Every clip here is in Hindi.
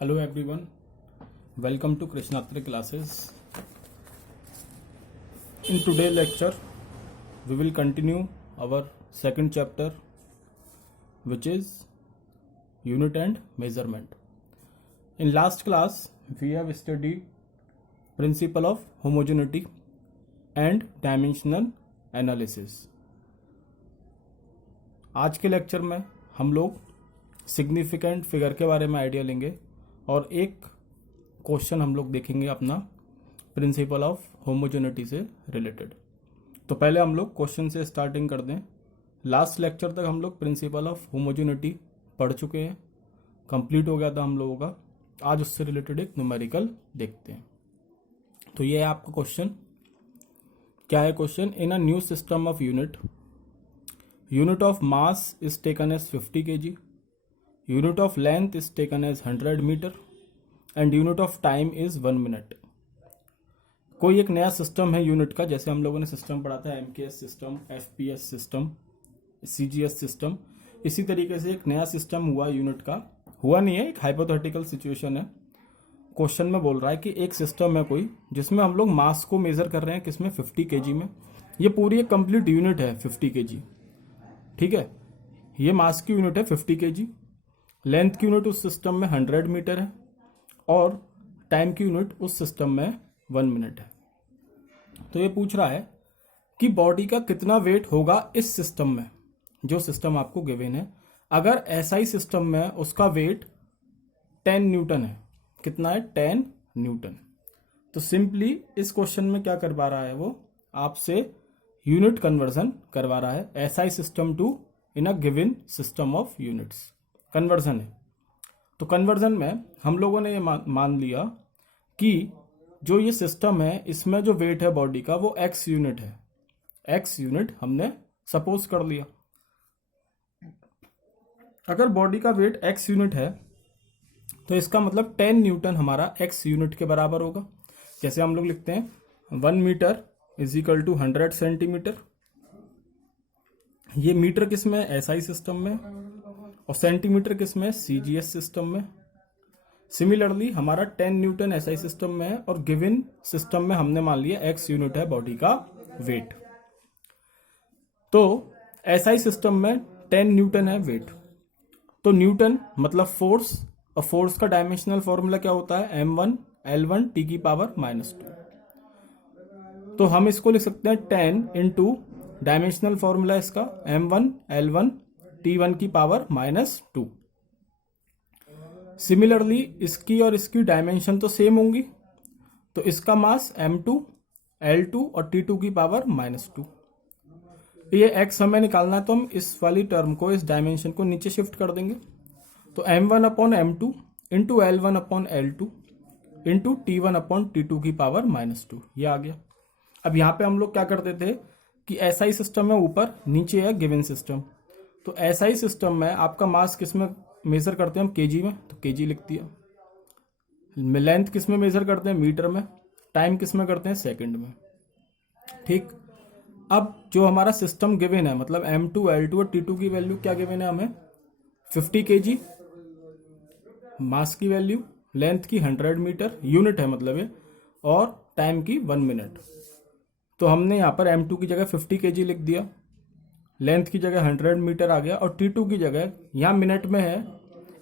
Hello everyone, welcome to Krishnatra classes. In today's lecture, we will continue our second chapter, which is unit and measurement. In last class, we have studied principle of homogeneity and dimensional analysis. आज के लेक्चर में हम लोग सिग्निफिकेंट फिगर के बारे में आइडिया लेंगे और एक क्वेश्चन हम लोग देखेंगे अपना प्रिंसिपल ऑफ होमोजेनिटी से रिलेटेड। तो पहले हम लोग क्वेश्चन से स्टार्टिंग कर दें। लास्ट लेक्चर तक हम लोग प्रिंसिपल ऑफ होमोजेनिटी पढ़ चुके हैं, कंप्लीट हो गया था हम लोगों का। आज उससे रिलेटेड एक न्यूमेरिकल देखते हैं। तो ये है आपका क्वेश्चन। क्या है question? In a new system of unit of mass is taken as 50 kg, unit of length is taken as 100 metre and unit of time is 1 minute. कोई एक नया सिस्टम है यूनिट का, जैसे हम लोगों ने सिस्टम पढ़ा था MKS system, FPS system, CGS system. इसी तरीके से एक नया सिस्टम हुआ यूनिट का। हुआ नहीं है, एक हाइपोथेटिकल सिचुएशन है। क्वेश्चन में बोल रहा है कि एक सिस्टम है कोई जिसमें हम लोग मास को मेजर कर रहे हैं, किसमें? 50 kg में। ये पूरी एक कंप्लीट यूनिट है 50 kg, ठीक है। ये मास की यूनिट है 50 kg, लेंथ की यूनिट उस सिस्टम में 100 मीटर है और टाइम की यूनिट उस सिस्टम में 1 मिनट है। तो ये पूछ रहा है कि बॉडी का कितना वेट होगा इस सिस्टम में, जो सिस्टम आपको गिवन है। अगर एसआई सिस्टम में उसका वेट 10 न्यूटन है, कितना है? 10 न्यूटन। तो सिंपली इस क्वेश्चन में क्या करवा रहा है वो? आपसे यूनिट कन्वर्जन करवा रहा है, SI system to in a given system of units. Conversion है। तो कन्वर्जन में हम लोगों ने ये मान लिया कि जो ये सिस्टम है इसमें जो वेट है बॉडी का वो एक्स यूनिट है। एक्स यूनिट हमने सपोज कर लिया। अगर बॉडी का वेट एक्स यूनिट है तो इसका मतलब 10 न्यूटन हमारा एक्स यूनिट के बराबर होगा। जैसे हम लोग लिखते हैं 1 metre is equal to 100 centimetre. ये मीटर किस में? एसआई सिस्टम में। और सेंटीमीटर किस में? सीजीएस सिस्टम में। सिमिलरली हमारा 10 न्यूटन एसआई सिस्टम में है और गिवन सिस्टम में हमने मान लिया एक्स यूनिट है बॉडी का वेट। तो एसआई सिस्टम में 10 न्यूटन है वेट। तो न्यूटन मतलब फोर्स, और फोर्स का डायमेंशनल फॉर्मूला क्या होता है? m1 l1 t की पावर -2। तो हम इसको लिख सकते हैं 10 इंटू डायमेंशनल फॉर्मूला इसका m1 l1 t1 की पावर -2। सिमिलरली इसकी और इसकी डायमेंशन तो सेम होंगी, तो इसका मास m2 l2 और t2 की पावर -2। ये x हमें निकालना है तो हम इस वाली टर्म को, इस डायमेंशन को नीचे शिफ्ट कर देंगे। तो m1 upon m2 into l1 upon l2 into t1 upon t2 की पावर -2, ये आ गया। अब यहाँ पे हम लोग क्या करते थे कि एसआई सिस्टम है ऊपर, नीचे है गिवन सिस्टम। तो एसआई सिस्टम में आपका मास किस में मेजर करते हैं हम? केजी में, तो केजी लिख दिया। लेंथ किस में मेजर करते हैं? मीटर में। टाइम किस में करते हैं? सेकंड में। ठीक। अब जो हमारा सिस्टम गिवन है, मतलब m2 l2 और t2 की वैल्यू क्या गिवन है हमें? 50 kg मास की वैल्यू, लेंथ की 100 मीटर, यूनिट है मतलब ये, और टाइम की 1 मिनट। तो हमने यहाँ पर m2 की जगह 50 kg लिख दिया, लेंथ की जगह 100 मीटर आ गया, और t2 की जगह यहाँ मिनट में है,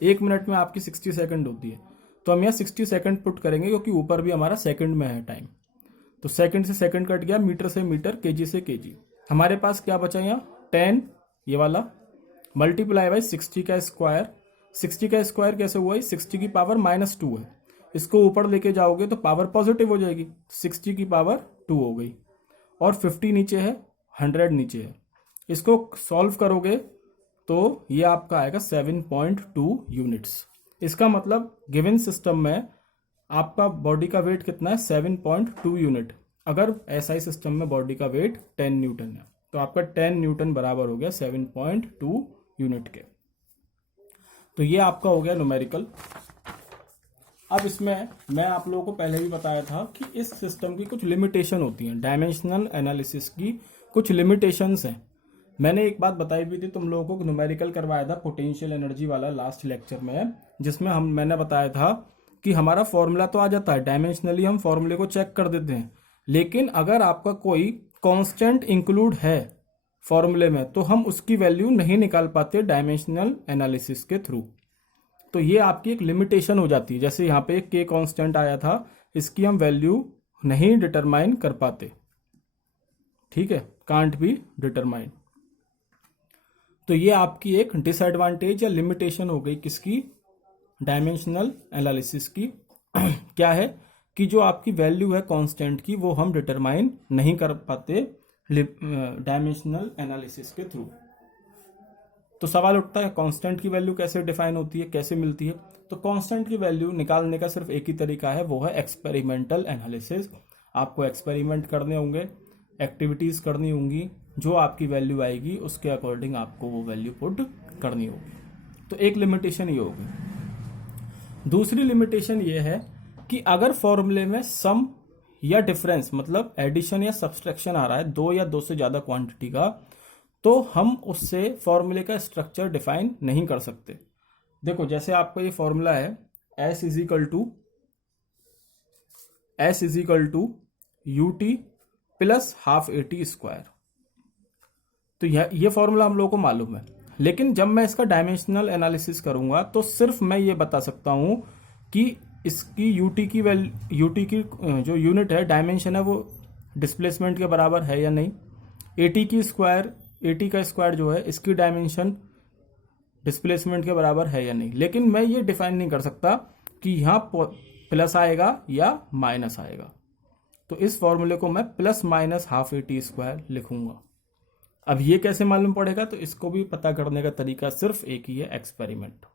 1 मिनट में आपकी 60 सेकंड होती है, तो हम यहाँ 60 सेकंड पुट करेंगे क्योंकि ऊपर भी हमारा सेकंड में है टाइम। तो सेकंड से सेकंड कट गया, मीटर से मीटर, केजी से केजी। हमारे पास क्या बचा यहाँ? 10 ये वाला मल्टीप्लाई बाई 60 का स्क्वायर। 60 का स्क्वायर कैसे हुआ? 60 की पावर -2 है, इसको ऊपर लेके जाओगे तो पावर पॉजिटिव हो जाएगी, 60 की पावर 2 हो गई, और 50 नीचे है, 100 नीचे है। इसको सॉल्व करोगे तो ये आपका आएगा 7.2 यूनिट्स। इसका मतलब गिवन सिस्टम में आपका बॉडी का वेट कितना है? 7.2 यूनिट। अगर एसआई सिस्टम में बॉडी का वेट 10 न्यूटन है तो आपका 10 न्यूटन बराबर हो गया 7.2 यूनिट के। तो ये आपका हो गया न्यूमेरिकल। अब इसमें मैं आप लोगों को पहले भी बताया था कि इस सिस्टम की कुछ लिमिटेशन होती हैं, डायमेंशनल एनालिसिस की कुछ लिमिटेशंस हैं। मैंने एक बात बताई भी थी तुम लोगों को, न्यूमेरिकल करवाया था पोटेंशियल एनर्जी वाला लास्ट लेक्चर में, जिसमें मैंने बताया था कि हमारा फॉर्मूला तो आ जाता है, डायमेंशनली हम फॉर्मूले को चेक कर देते हैं, लेकिन अगर आपका कोई कांस्टेंट इंक्लूड है फॉर्मूले में तो हम उसकी वैल्यू नहीं निकाल पाते डायमेंशनल एनालिसिस के थ्रू। तो ये आपकी एक लिमिटेशन हो जाती है। जैसे यहाँ पे के कांस्टेंट आया था, इसकी हम वैल्यू नहीं डिटरमाइन कर पाते, ठीक है, कांट बी डिटरमाइन। तो ये आपकी एक डिसएडवांटेज या लिमिटेशन हो गई किसकी, डायमेंशनल एनालिसिस की। क्या है कि जो आपकी वैल्यू है कांस्टेंट की वो हम डिटरमाइन नहीं कर पाते डायमेंशनल एनालिसिस के थ्रू। तो सवाल उठता है कांस्टेंट की वैल्यू कैसे डिफाइन होती है, कैसे मिलती है। तो कांस्टेंट की वैल्यू निकालने का सिर्फ एक ही तरीका है, वो है एक्सपेरिमेंटल एनालिसिस। आपको एक्सपेरिमेंट करने होंगे, एक्टिविटीज करनी होंगी, जो आपकी वैल्यू आएगी उसके अकॉर्डिंग आपको वो वैल्यू पुट करनी होगी। तो एक लिमिटेशन ये होगी। दूसरी लिमिटेशन ये है कि अगर फॉर्मूले में सम या डिफरेंस मतलब एडिशन या सब्सट्रैक्शन आ रहा है दो या दो से ज्यादा क्वांटिटी का, तो हम उससे फॉर्मूले का स्ट्रक्चर डिफाइन नहीं कर सकते। देखो जैसे आपका ये फॉर्मूला है S is equal to UT plus half AT square. तो ये फॉर्मूला हम लोगों को मालूम है, लेकिन जब मैं इसका डायमेंशनल एनालिसिस करूंगा तो सिर्फ मैं ये बता सकता हूं कि इसकी UT की जो यूनिट है, डायमेंशन है, वो डिस्प्लेसमेंट के बराबर है या नहीं। AT का स्क्वायर जो है इसकी डायमेंशन डिस्प्लेसमेंट के बराबर है या नहीं। लेकिन मैं ये डिफाइन नहीं कर सकता कि यहाँ प्लस आएगा या माइनस आएगा। तो इस फॉर्मूले को मैं plus minus half AT square लिखूंगा। अब ये कैसे मालूम पड़ेगा, तो इसको भी पता करने का तरीका सिर्फ एक ही है, एक्सपेरिमेंट।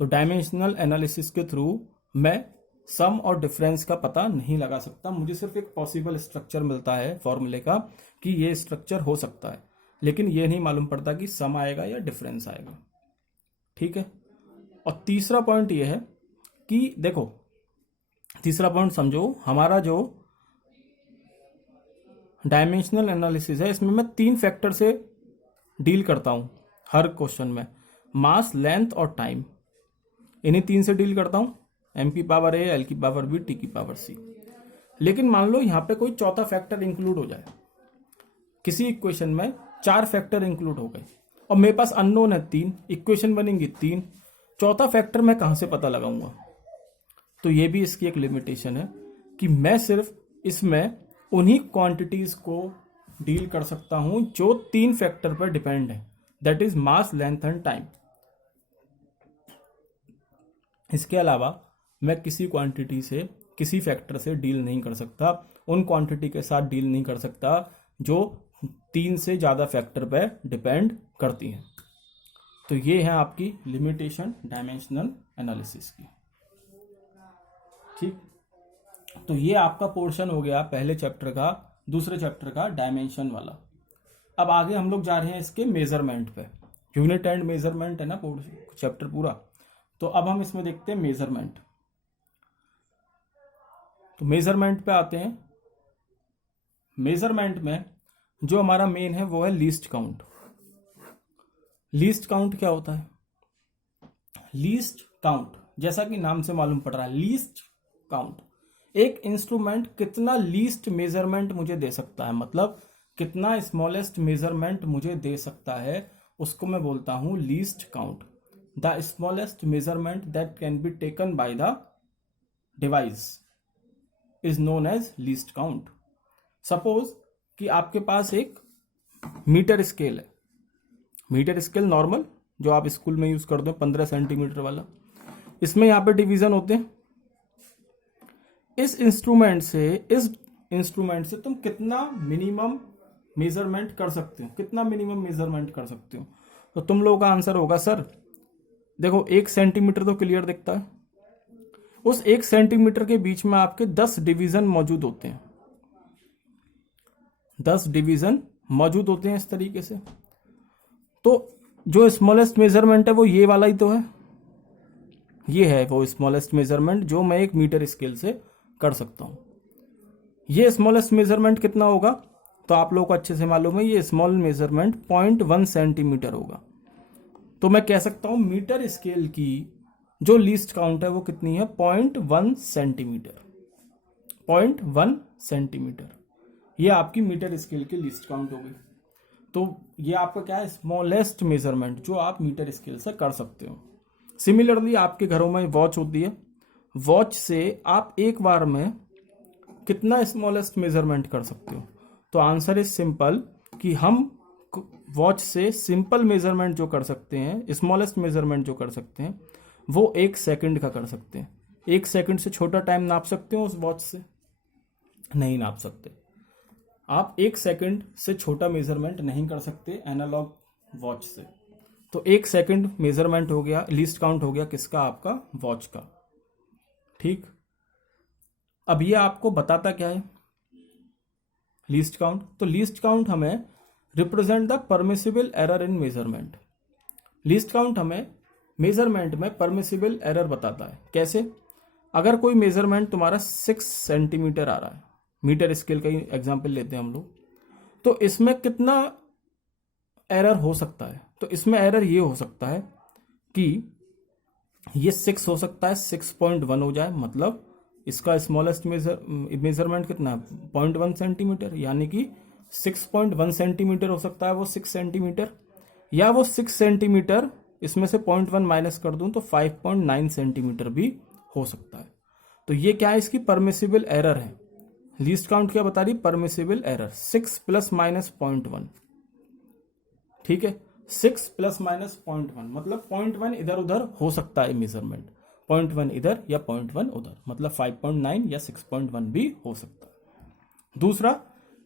तो डायमेंशनल एनालिसिस के थ्रू मैं सम और डिफरेंस का पता नहीं लगा सकता। मुझे सिर्फ एक पॉसिबल स्ट्रक्चर मिलता है फॉर्मूले का कि ये स्ट्रक्चर हो सकता है, लेकिन ये नहीं मालूम पड़ता कि सम आएगा या डिफरेंस आएगा, ठीक है। और तीसरा पॉइंट ये है कि देखो, तीसरा पॉइंट समझो, हमारा जो डायमेंशनल एनालिसिस है इसमें मैं 3 फैक्टर से डील करता हूं हर क्वेश्चन में, मास, लेंथ और टाइम। इन्हीं 3 से डील करता हूं, m की पावर a, l की पावर b, t की पावर c। लेकिन मान लो यहां पे कोई चौथा फैक्टर इंक्लूड हो जाए, किसी इक्वेशन में 4 फैक्टर इंक्लूड हो गए और मेरे पास अननोन है 3, इक्वेशन बनेंगी 3, चौथा फैक्टर मैं कहां से पता लगाऊंगा। तो ये भी इसकी एक लिमिटेशन है कि मैं सिर्फ इसमें उन्हीं क्वांटिटीज को डील कर सकता हूं जो 3 फैक्टर पर डिपेंड है, that is mass, length and time. इसके अलावा मैं किसी क्वांटिटी से, किसी फैक्टर से डील नहीं कर सकता, उन क्वांटिटी के साथ डील नहीं कर सकता जो 3 से ज्यादा फैक्टर पे डिपेंड करती हैं। तो ये है आपकी लिमिटेशन डायमेंशनल एनालिसिस की, ठीक। तो ये आपका पोर्शन हो गया पहले चैप्टर का, दूसरे चैप्टर का डायमेंशन वाला। अब आगे हम लोग जा रहे हैं इसके मेजरमेंट पे, यूनिट एंड मेजरमेंट है ना चैप्टर पूरा। तो अब हम इसमें देखते हैं मेजरमेंट। तो मेजरमेंट पे आते हैं। मेजरमेंट में जो हमारा मेन है वो है लीस्ट काउंट। लीस्ट काउंट क्या होता है? लीस्ट काउंट जैसा कि नाम से मालूम पड़ रहा है, लीस्ट काउंट, एक इंस्ट्रूमेंट कितना लीस्ट मेजरमेंट मुझे दे सकता है, मतलब कितना स्मॉलेस्ट मेजरमेंट मुझे दे सकता है, उसको मैं बोलता हूं least count. The smallest measurement that can be taken by the device is known as least count. Suppose कि आपके पास एक मीटर स्केल है, मीटर स्केल नॉर्मल जो आप स्कूल में यूज करते हो 15 सेंटीमीटर वाला, इसमें यहां पे डिवीजन होते हैं। इस इंस्ट्रूमेंट से तुम कितना मिनिमम मेजरमेंट कर सकते हो, कितना मिनिमम मेजरमेंट कर सकते हो? तो तुम लोगों का आंसर होगा सर देखो 1 सेंटीमीटर तो क्लियर दिखता है, उस 1 सेंटीमीटर के बीच में आपके 10 डिवीजन मौजूद होते हैं, 10 डिवीजन मौजूद होते हैं इस तरीके से। तो जो स्मॉलेस्ट मेजरमेंट है वो ये वाला ही तो है, ये है वो स्मॉलेस्ट मेजरमेंट जो मैं एक मीटर स्केल से कर सकता हूं। ये स्मॉलेस्ट मेजरमेंट कितना होगा? तो आप लोगों को अच्छे से मालूम है ये स्मॉल मेजरमेंट 0.1 सेंटीमीटर होगा। तो मैं कह सकता हूं मीटर स्केल की जो लीस्ट काउंट है वो कितनी है, 0.1 सेंटीमीटर। 0.1 सेंटीमीटर ये आपकी मीटर स्केल की लीस्ट काउंट हो गई। तो ये आपका क्या है, स्मॉलेस्ट मेजरमेंट जो आप मीटर स्केल से कर सकते हो। सिमिलरली आपके घरों में वॉच होती है, वॉच से आप एक बार में कितना स्मॉलेस्ट मेजरमेंट कर सकते हो। तो आंसर इज सिंपल कि हम वॉच से सिंपल मेजरमेंट जो कर सकते हैं, स्मॉलेस्ट मेजरमेंट जो कर सकते हैं वो 1 सेकंड का कर सकते हैं। 1 सेकंड से छोटा टाइम नाप सकते हो उस वॉच से? नहीं नाप सकते। आप 1 सेकंड से छोटा मेजरमेंट नहीं कर सकते एनालॉग वॉच से। तो 1 सेकंड मेजरमेंट हो गया, लीस्ट काउंट हो गया किसका, आपका वॉच का। ठीक, अब ये आपको बताता क्या है लीस्ट काउंट। तो लीस्ट काउंट हमें represent the permissible error in measurement. Least count हमें मेजरमेंट में परमिसिबल एरर बताता है। कैसे? अगर कोई मेजरमेंट तुम्हारा 6 सेंटीमीटर आ रहा है, मीटर स्केल का ही एग्जाम्पल लेते हैं हम लोग, तो इसमें कितना एरर हो सकता है? तो इसमें एरर ये हो सकता है कि ये 6 हो सकता है 6.1 हो जाए, मतलब इसका स्मॉलेस्ट मेजरमेंट कितना है, 0.1 सेंटीमीटर, यानी कि 6.1 सेंटीमीटर हो सकता है वो 6 सेंटीमीटर, या वो 6 सेंटीमीटर इसमें से 0.1 माइनस कर दूं तो 5.9 सेंटीमीटर भी हो सकता है। तो ये क्या है, इसकी परमिसिबल एरर है। लीस्ट काउंट क्या बता रही, परमिसिबल एरर 6 प्लस माइनस 0.1। ठीक है, 6 प्लस माइनस 0.1 मतलब 0.1 इधर उधर हो सकता है मेजरमेंट, 0.1 इधर या 0.1 उधर, मतलब 5.9 या 6.1 भी हो सकता है। दूसरा,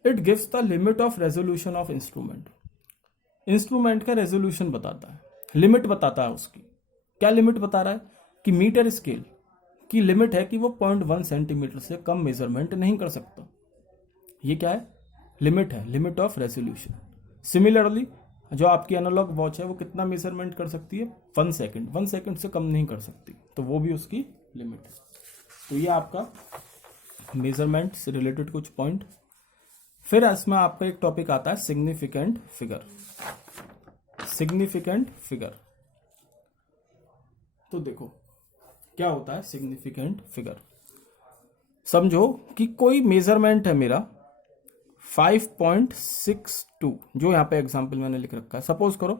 it gives the limit of resolution of instrument. Instrument का रेजोल्यूशन बताता है, लिमिट बताता है उसकी। क्या लिमिट बता रहा है कि मीटर स्केल की लिमिट है कि वो 0.1 सेंटीमीटर से कम मेजरमेंट नहीं कर सकता। ये क्या है, लिमिट है, लिमिट ऑफ रेजोल्यूशन। सिमिलरली जो आपकी एनालॉग वॉच है वो कितना मेजरमेंट कर सकती है, 1 सेकंड, 1 सेकंड से कम नहीं कर सकती, तो वो भी उसकी लिमिट है। तो ये आपका मेजरमेंट से रिलेटेड कुछ पॉइंट। फिर इसमें आपका एक टॉपिक आता है सिग्निफिकेंट फिगर। सिग्निफिकेंट फिगर, तो देखो क्या होता है सिग्निफिकेंट फिगर। समझो कि कोई मेजरमेंट है मेरा 5.62, जो यहां पे एग्जांपल मैंने लिख रखा है, सपोज करो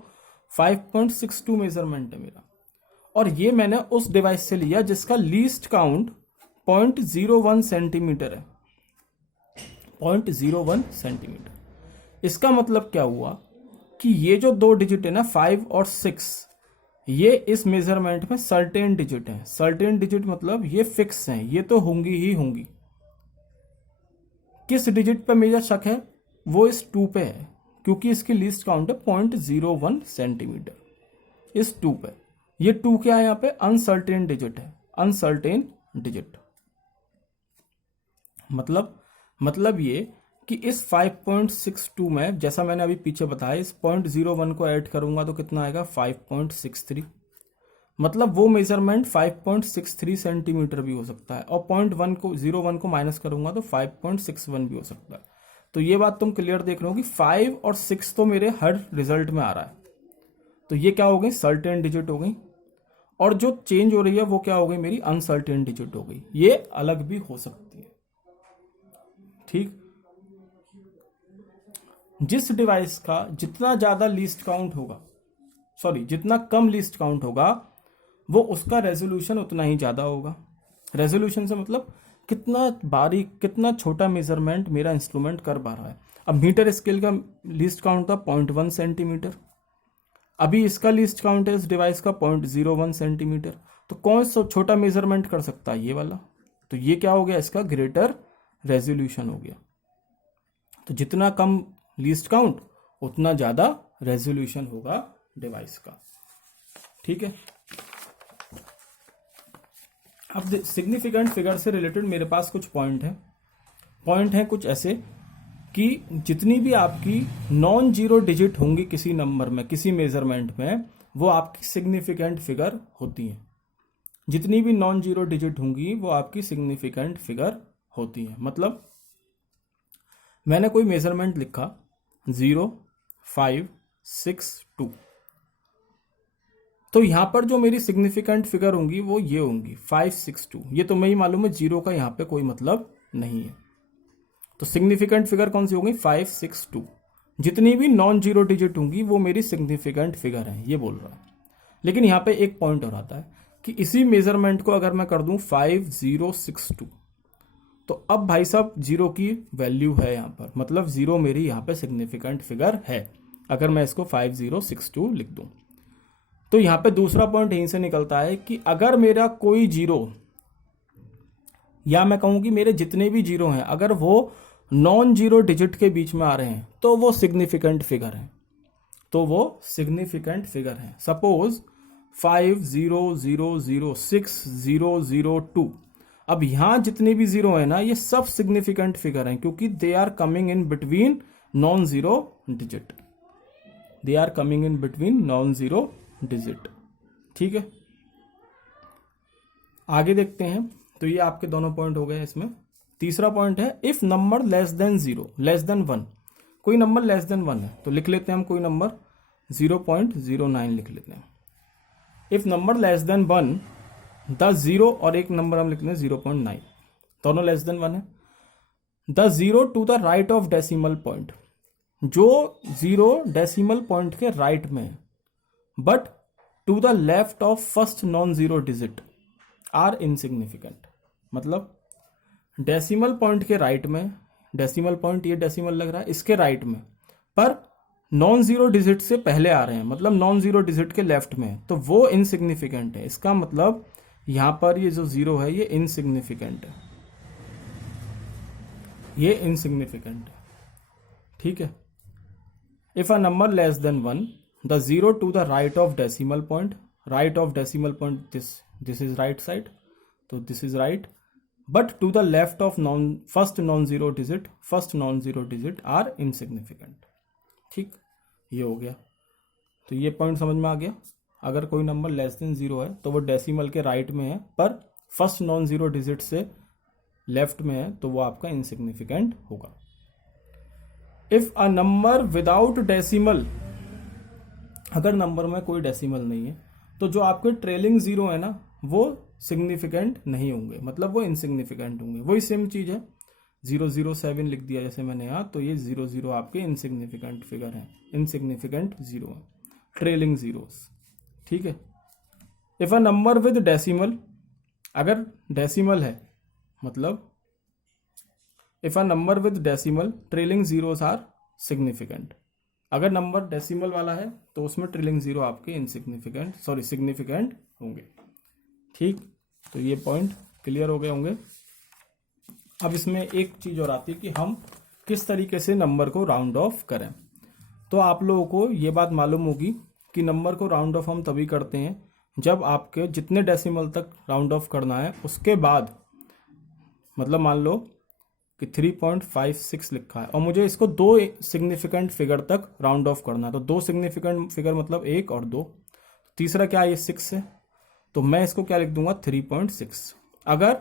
5.62 मेजरमेंट है मेरा, और ये मैंने उस डिवाइस से लिया जिसका लीस्ट काउंट 0.01 सेंटीमीटर है, 0.01 सेंटीमीटर। इसका मतलब क्या हुआ कि ये जो 2 डिजिट है ना, 5 और 6, ये इस मेजरमेंट में सर्टेन डिजिट है। सर्टेन डिजिट मतलब ये फिक्स हैं, ये तो होंगी ही होंगी। किस डिजिट पे मेरा शक है, वो इस 2 पे है, क्योंकि इसकी लीस्ट काउंट है 0.01 सेंटीमीटर इस 2 पे। ये 2 क्या है, यहाँ पे अनसर्टेन डिजिट है, अनसर्टेन डिजिट। मतलब ये कि इस 5.62 में, जैसा मैंने अभी पीछे बताया, इस 0.01 को ऐड करूंगा तो कितना आएगा, 5.63। मतलब वो मेजरमेंट 5.63 सेंटीमीटर भी हो सकता है, और 0.1 को माइनस करूंगा तो 5.61 भी हो सकता है। तो ये बात तुम क्लियर देख रहे हो कि 5 और 6 तो मेरे हर रिजल्ट में आ रहा है, तो ये क्या हो गई, सर्टेन डिजिट हो गई, और जो चेंज हो रही है वो क्या हो गई, मेरी अनसर्टेन डिजिट हो गई। ये अलग भी हो सकती है। ठीक, जिस डिवाइस का जितना ज्यादा लीस्ट काउंट होगा, जितना कम लीस्ट काउंट होगा, वो उसका रेजोल्यूशन उतना ही ज्यादा होगा। रेजोल्यूशन से मतलब कितना बारीक, कितना छोटा मेजरमेंट मेरा इंस्ट्रूमेंट कर पा रहा है। अब मीटर स्केल का लीस्ट काउंट था 0.1 सेंटीमीटर, अभी इसका लीस्ट काउंट है इस डिवाइस का 0.01 सेंटीमीटर, तो कौन सा छोटा मेजरमेंट कर सकता है, ये वाला। तो ये क्या हो गया, इसका ग्रेटर रेजोल्यूशन हो गया। तो जितना कम लीस्ट काउंट उतना ज्यादा रेजोल्यूशन होगा डिवाइस का। ठीक है, अब सिग्निफिकेंट फिगर से रिलेटेड मेरे पास कुछ पॉइंट है कुछ ऐसे कि जितनी भी आपकी नॉन जीरो डिजिट होंगी किसी नंबर में, किसी मेजरमेंट में, वो आपकी सिग्निफिकेंट फिगर होती हैं। जितनी भी नॉन जीरो डिजिट होंगी वो आपकी सिग्निफिकेंट फिगर होती हैं। मतलब मैंने कोई मेजरमेंट लिखा 0, 5, 6, 2, तो यहां पर जो मेरी सिग्निफिकेंट फिगर होंगी वो ये होंगी 5, 6, 2। ये तो मैं ही मालूम है, जीरो का यहाँ पे कोई मतलब नहीं है। तो सिग्निफिकेंट फिगर कौन सी होगी? 5, 6, 2। जितनी भी नॉन जीरो डिजिट होंगी वो मेरी सिग्निफिकेंट फिगर है, ये बोल रहा है। लेकिन यहाँ पे एक पॉइंट और आता है कि इसी मेजरमेंट को अगर मैं कर दूं 5, 0, 6, 2, तो अब भाई साहब जीरो की वैल्यू है यहाँ पर, मतलब जीरो मेरी यहाँ पे सिग्निफिकेंट फिगर है अगर मैं इसको 5, 0, 6, 2 लिख दूं। तो यहाँ पे दूसरा पॉइंट यहीं से निकलता है कि अगर मेरा कोई जीरो, या मैं कहूं कि मेरे जितने भी जीरो हैं, अगर वो नॉन जीरो डिजिट के बीच में आ रहे हैं तो वो सिग्निफिकेंट फिगर है, तो वो सिग्निफिकेंट फिगर है। सपोज 5, 0, 0, 0, 6, 0, 0, 2। अब यहां जितने भी जीरो है ना, ये सब सिग्निफिकेंट फिगर हैं क्योंकि they are coming in between non zero digit, they are coming in between non zero digit. ठीक है, आगे देखते हैं। तो ये आपके दोनों पॉइंट हो गए। इसमें तीसरा पॉइंट है if number less then 0, less than 1। कोई नंबर लेस देन 1 है तो लिख लेते हैं हम कोई नंबर 0.09 लिख लेते हैं। If number less than 1, the zero, और एक नंबर हम लिख लें 0.9, दोनों लेस देन 1 है। The zero to the right of decimal point, जो जीरो डेसिमल पॉइंट के राइट में है, but to the left of first non zero digit are insignificant. मतलब डेसिमल पॉइंट के राइट में, डेसिमल पॉइंट ये डेसिमल लग रहा है, इसके राइट में, पर नॉन जीरो डिजिट से पहले आ रहे हैं, मतलब नॉन जीरो डिजिट के लेफ्ट में, तो वो इनसिग्निफिकेंट है। इसका मतलब यहां पर ये जो जीरो है ये इनसिग्निफिकेंट है, ये इनसिग्निफिकेंट है। ठीक है, if a number less than 1, the zero to the right of decimal point, right of decimal point this is right side, तो this is right, but to the left of first non zero digit are insignificant. ठीक, ये हो गया। तो ये पॉइंट समझ में आ गया। अगर कोई नंबर लेस देन 0 है तो वो डेसिमल के राइट में है, पर फर्स्ट नॉन जीरो डिजिट से लेफ्ट में है, तो वो आपका इनसिग्निफिकेंट होगा। If a number without decimal, अगर नंबर में कोई डेसिमल नहीं है तो जो आपके ट्रेलिंग जीरो है ना वो सिग्निफिकेंट नहीं होंगे, मतलब वो इनसिग्निफिकेंट होंगे। वही सेम चीज है, 007 लिख दिया जैसे मैंने यहाँ, तो ये 00 आपके इनसिग्निफिकेंट फिगर है, इनसिग्निफिकेंट जीरो है, ट्रेलिंग जीरोस। ठीक है, if a number with decimal, अगर डेसिमल है, मतलब if a number with decimal trailing zeros are significant. अगर नंबर डेसिमल वाला है तो उसमें ट्रेलिंग जीरो आपके इनसिग्निफिकेंट, सॉरी सिग्निफिकेंट होंगे। ठीक, तो ये पॉइंट क्लियर हो गए होंगे। अब इसमें एक चीज और आती है कि हम किस तरीके से नंबर को राउंड ऑफ करें। तो आप लोगों को ये बात मालूम होगी कि नंबर को राउंड ऑफ हम तभी करते हैं जब आपके जितने डेसिमल तक राउंड ऑफ करना है उसके बाद, मतलब मान लो कि 3.56 लिखा है और मुझे इसको दो सिग्निफिकेंट फिगर तक राउंड ऑफ करना है, तो दो सिग्निफिकेंट फिगर मतलब 1 और 2, तीसरा क्या है, ये 6 है, तो मैं इसको क्या लिख दूंगा 3.6। अगर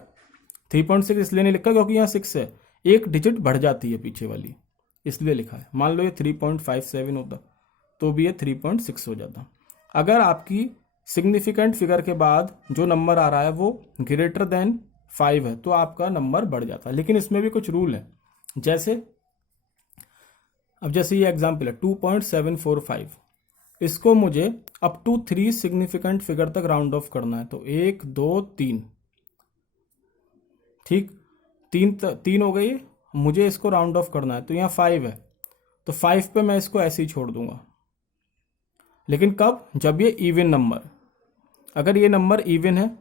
3.6 इसलिए नहीं लिखा क्योंकि यहाँ 6 है, एक डिजिट बढ़ जाती है पीछे वाली, इसलिए लिखा है। मान लो ये 3.57 होता तो भी ये 3.6 हो जाता। अगर आपकी सिग्निफिकेंट फिगर के बाद जो नंबर आ रहा है वो ग्रेटर देन 5 है तो आपका नंबर बढ़ जाता है। लेकिन इसमें भी कुछ रूल है, जैसे अब जैसे ये एग्जाम्पल है 2.745, इसको मुझे अप टू 3 सिग्निफिकेंट फिगर तक राउंड ऑफ करना है, तो 1, 2, 3, ठीक, तीन हो गई, मुझे इसको राउंड ऑफ करना है, तो यहाँ 5 है, तो 5 पे मैं इसको ऐसे ही छोड़ दूंगा। लेकिन कब, जब ये इवन नंबर, अगर ये नंबर इवन है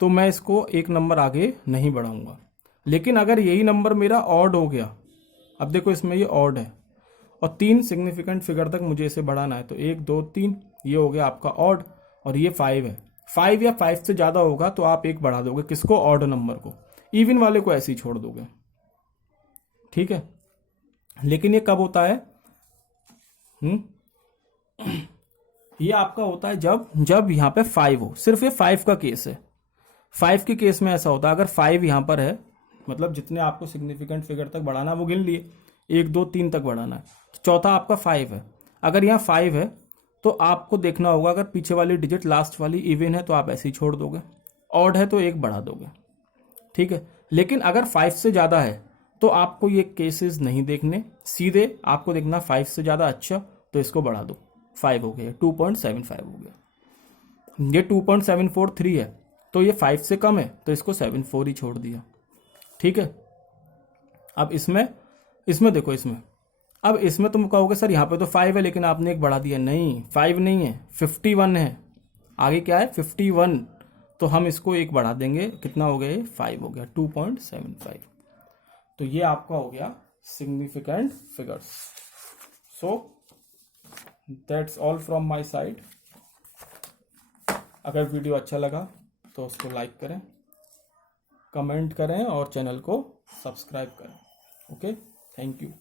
तो मैं इसको एक नंबर आगे नहीं बढ़ाऊंगा। लेकिन अगर यही नंबर मेरा ऑड हो गया, अब देखो इसमें ये ऑड है और 3 सिग्निफिकेंट फिगर तक मुझे इसे बढ़ाना है, तो 1, 2, 3, ये हो गया आपका ऑड, और ये 5 है। 5 या 5 से ज्यादा होगा तो आप एक बढ़ा दोगे, किसको, ऑड नंबर को, इवन वाले को ऐसे ही छोड़ दोगे। ठीक है, लेकिन ये कब होता है, ये आपका होता है जब यहां पे 5 हो। सिर्फ ये 5 का केस है, 5 के केस में ऐसा होता है, अगर 5 यहां पर है, मतलब जितने आपको सिग्निफिकेंट फिगर तक बढ़ाना वो गिन लिए, 1 2 3 तक बढ़ाना है। चौथा आपका 5 है। अगर यहाँ 5 है तो आपको देखना होगा, अगर पीछे वाली डिजिट लास्ट वाली इवन है तो आप ऐसे ही छोड़ दोगे, ऑड है तो 1 बढ़ा दोगे, ठीक है। लेकिन अगर 5 से ज़्यादा है तो आपको ये केसेस नहीं देखने, सीधे आपको देखना 5 से ज़्यादा, अच्छा तो इसको बढ़ा दो, 5 हो गया, 2.75 हो गया। ये 2.743 है तो ये 5 से कम है तो इसको 74 ही छोड़ दिया, ठीक है। अब इसमें देखो, अब इसमें तुम कहोगे सर यहाँ पे तो 5 है लेकिन आपने 1 बढ़ा दिया, नहीं 5 नहीं है, 51 है, आगे क्या है 51, तो हम इसको 1 बढ़ा देंगे, कितना हो गया, 5 हो गया, 2.75। तो ये आपका हो गया significant figures. So that's all from my side. अगर वीडियो अच्छा लगा तो उसको लाइक करें, कमेंट करें और चैनल को सब्सक्राइब करें। Okay, thank you.